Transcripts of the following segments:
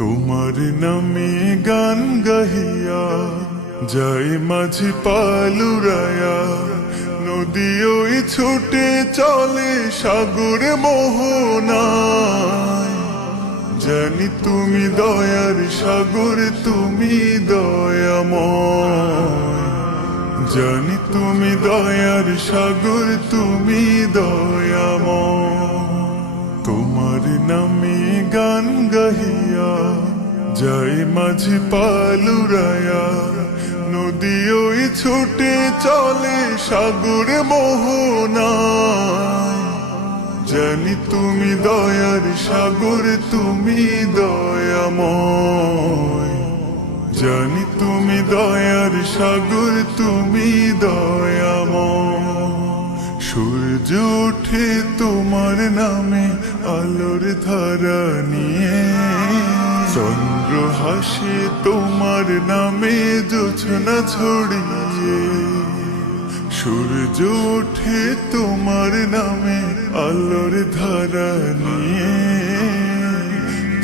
তোমার নামে গান গাহিয়া যায় মাঝি পালুরায়া, নদী ওই ছুটে চলে সাগর মোহনায়। জানি তুমি দয়ার সাগর, তুমি দয়াময়। জানি তুমি দয়ার সাগর, তুমি দয়াময়। তোমার নামে গান গাহিয়া যায় মাঝি পালুরায়া, নদী ওই ছুটে চলে সাগর মোহনায়। জানি তুমি দয়ার সাগর, তুমি দয়াময়। জানি তুমি দয়ার সাগর, তুমি দয়াময়। সূর্য ওঠে তোমার নামে আলোর ধারা নিয়ে, চন্দ্র হাসে তোমার নামে জোছনা ছড়িয়ে। সূর্য ওঠে তোমার নামে আলোর ধারা নিয়ে,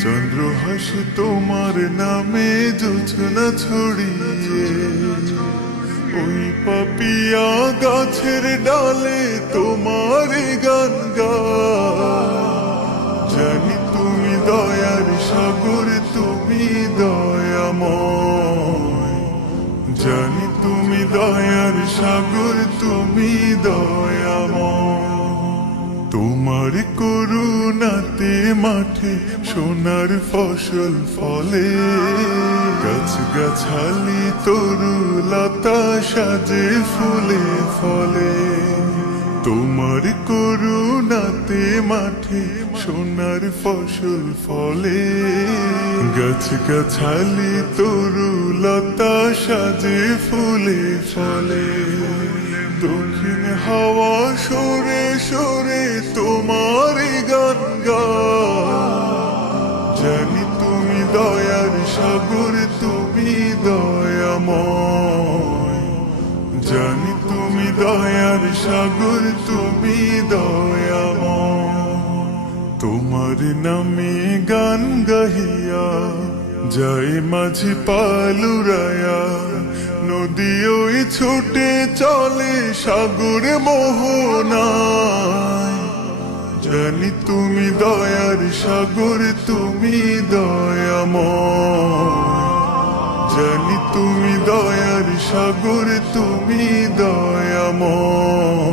চন্দ্র হাসে তোমার নামে জোছনা ছড়িয়ে। ওই পাপিয়া গাছের ডালে তোমার গান গায়। জানি তুমি দয়ার সাগর, তুমি দয়াময়। জানি তুমি দয়ার সাগর, তুমি দয়াময়। তোমার করুণাতে মাঠে সোনার ফসল ফলে, গাছ গাছালি তরুলতা সাজে ফুলে ফলে। তোমার করুণাতে মাঠে সোনার ফসল ফলে, গাছ গাছালি তরুলতা সাজে ফুলে ফলে। দক্ষিণ হাওয়া সরে সরে তোমার গান গায়। জানি তুমি দয়ার সাগর, তুমি দয়াময়। জানি তুমি দয়ার সাগর, তুমি দয়াময়। তোমার নামে গান গাহিয়া যায় মাঝি পালুরায়া, নদী ওই ছুটে চলে সাগর মোহনায়। জানি তুমি দয়ার সাগর, তুমি দয়াময়। জানি তুমি দয়ার সাগর, তুমি দয়াময়।